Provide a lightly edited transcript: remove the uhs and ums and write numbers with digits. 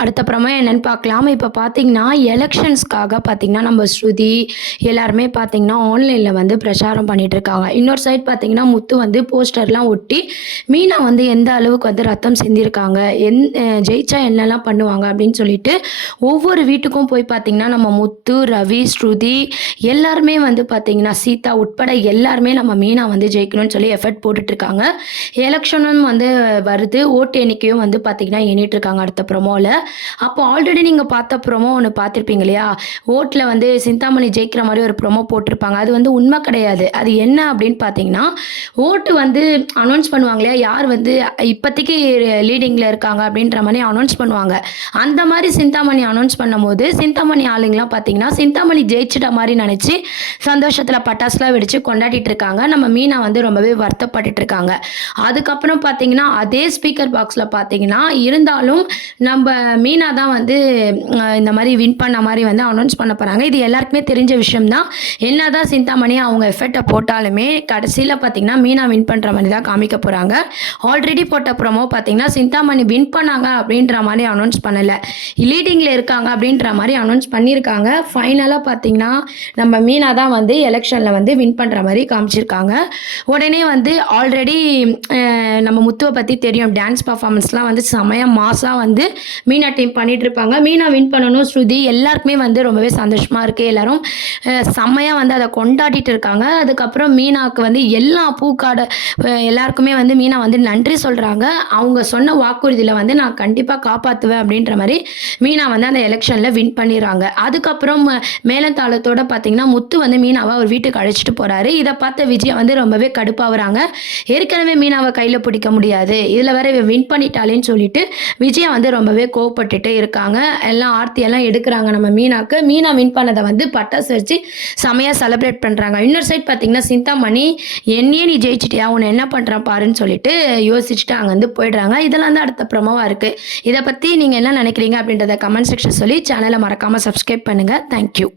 அடுத்த ப்ரோமோ என்னன்னு பார்க்கலாம். இப்ப பார்த்தீங்கன்னா, எலக்ஷன்ஸ்க்காக பார்த்தீங்கன்னா, நம்ம ஸ்ருதி எல்லாருமே பார்த்தீங்கன்னா, ஆன்லைன்ல வந்து பிரச்சாரம் பண்ணிட்டு இருக்காங்க. இன்னொரு சைட் பார்த்தீங்கன்னா, முத்து வந்து போஸ்டர்லாம் ஒட்டி, மீனா வந்து எந்த அளவுக்கு வந்து ரத்தம் சிந்தியிருக்காங்க, ஜெயிச்சா என்னலாம் பண்ணுவாங்க அப்படின்னு சொல்லிட்டு, ஒவ்வொரு வீட்டுக்கும் போய் பார்த்தீங்கன்னா, நம்ம முத்து, ரவி, ஸ்ருதி எல்லாருமே வந்து பார்த்தீங்கன்னா, சீதா உட்பட எல்லாருமே நம்ம மீனா வந்து ஜெயிக்கணும்னு சொல்லி எஃபர்ட் போட்டுட்டு இருக்காங்க. எலக்ஷனும் வந்து வருது. ஓட்டு எண்ணிக்கையும் வந்து பார்த்தீங்கன்னா, எண்ணிட்டு இருக்காங்க அடுத்த ப்ரோமோல. அப்போ ஆல்ரெடி நீங்க பார்த்த ப்ரோமோ ஒண்ணு பார்த்திருப்பீங்க இல்லையா? ஓட்ல வந்து சிந்தாமணி ஜெயிக்கிற மாரி ஒரு ப்ரோமோ போட்டிருப்பாங்க. அது வந்து உண்மை கிடையாது. அது என்ன அப்படின்னு பார்த்தீங்கன்னா, ஓட்டு வந்து அனௌன்ஸ் பண்ணுவாங்க இல்லையா? யார் வந்து இப்போதைக்கு லீடிங்ல இருக்காங்க அப்படின்ற மாரி அனௌன்ஸ் பண்ணுவாங்க. அந்த மாரி சிந்தாமணி அனௌன்ஸ் பண்ணும்போது, சிந்தாமணி ஆளுங்கலாம் பார்த்தீங்கன்னா, சிந்தாமணி ஜெயிச்சிட்ட மாரி நெனச்சு சந்தோஷத்துல பட்டாசுலாம் வெடிச்சு கொண்டாடிட்டு இருக்காங்க. நம்ம மீனா வந்து ரொம்பவே வருத்தப்பட்டுட்டு இருக்காங்க. அதுக்கப்புறம் பார்த்தீங்கன்னா, அதே ஸ்பீக்கர் பாக்ஸ்ல பார்த்தீங்கன்னா, இருந்தாலும் நம்ப மீனா தான் வந்து இந்த மாரி வின் பண்ண மாரி வந்து அனௌன்ஸ் பண்ண போறாங்க. இது எல்லாருக்குமே தெரிஞ்ச விஷயம் தான். என்னதான் சிந்தாமணி அவங்க எஃபர்ட்ட போட்டாலுமே, கடைசில பார்த்தீங்கன்னா, மீனா வின் பண்ற மாரி தான் காமிக்க போறாங்க. ஆல்ரெடி போட்ட ப்ரோமோ பார்த்தீங்கன்னா, சிந்தாமணி வின் பண்ணாங்க அப்படின்ற மாரி அனௌன்ஸ் பண்ணல. லீடிங்ல இருக்காங்க அப்படின்ற மாரி அனௌன்ஸ் பண்ணியிருக்காங்க. ஃபைனலா பார்த்தீங்கன்னா, நம்ம மீனா தான் வந்து எலக்ஷன்ல வந்து வின் பண்ற மாரி காமிச்சிருக்காங்க. உடனே வந்து ஆல்ரெடி நம்ம முத்துவ பத்தி தெரியும். டான்ஸ் பெர்ஃபார்மன்ஸ்லாம் வந்து செமையா மாஸா வந்து மீனா டீம் பண்ணிட்டு இருப்பாங்க. மீனா வின் பண்ணணும் ஸ்ருதி எல்லாருக்குமே வந்து ரொம்பவே சந்தோஷமா இருக்கு. எல்லாரும் செம்மையா வந்து அத கொண்டாடிட்டு இருக்காங்க. அதுக்கப்புறம் மீனாவுக்கு வந்து எல்லா பூக்காட எல்லாருக்குமே வந்து மீனா வந்து நன்றி சொல்றாங்க. அவங்க சொன்ன வாக்குறுதியில வந்து நான் கண்டிப்பா காப்பாத்துவேன் அப்படின்ற மாரி மீனா வந்து அந்த எலக்ஷன்ல வின் பண்ணிறாங்க. அதுக்கப்புறம் மேளதாளத்தோட பார்த்தீங்கன்னா, முத்து வந்து மீனாவ அவர் வீட்டுக்கு அழைச்சிட்டு போறாரு. இத பார்த்த விஜயா வந்து ரொம்பவே கடுப்பாவுறாங்க. ஏற்கனவே மீனாவ கையில பிடிக்க முடியாது. இதுல வேற இவ வின் பண்ணிட்டாளேன்னு சொல்லிட்டு விஜயா வந்து ரொம்பவே கோவப்பட்டுட்டே இருக்காங்க. எல்லாம் ஆர்த்தி எல்லாம் எடுக்குறாங்க நம்ம மீனாக்கு. மீனா வின் பண்ணத வந்து பட்டாசு வச்சு செமையா செலிப்ரேட் பண்றாங்க. இன்னொரு சைட் பார்த்தீங்கன்னா, சிந்தாமணி என்னையே நீ ஜெயிச்சிட்டியா? உன்ன என்ன பண்றேன் பாருன்னு சொல்லிட்டு யோசிச்சுட்டு அங்கருந்து போயிடுறாங்க. இதெல்லாம் தான் அடுத்த ப்ரோமோவா இருக்கு. இத பத்தி நீங்க என்ன நினைக்கிறீங்க அப்படின்றத கமெண்ட் செக்ஷன் சொல்லி சேனல மறக்காம சப்ஸ்கிரைப் பண்ணுங்க. Thank you.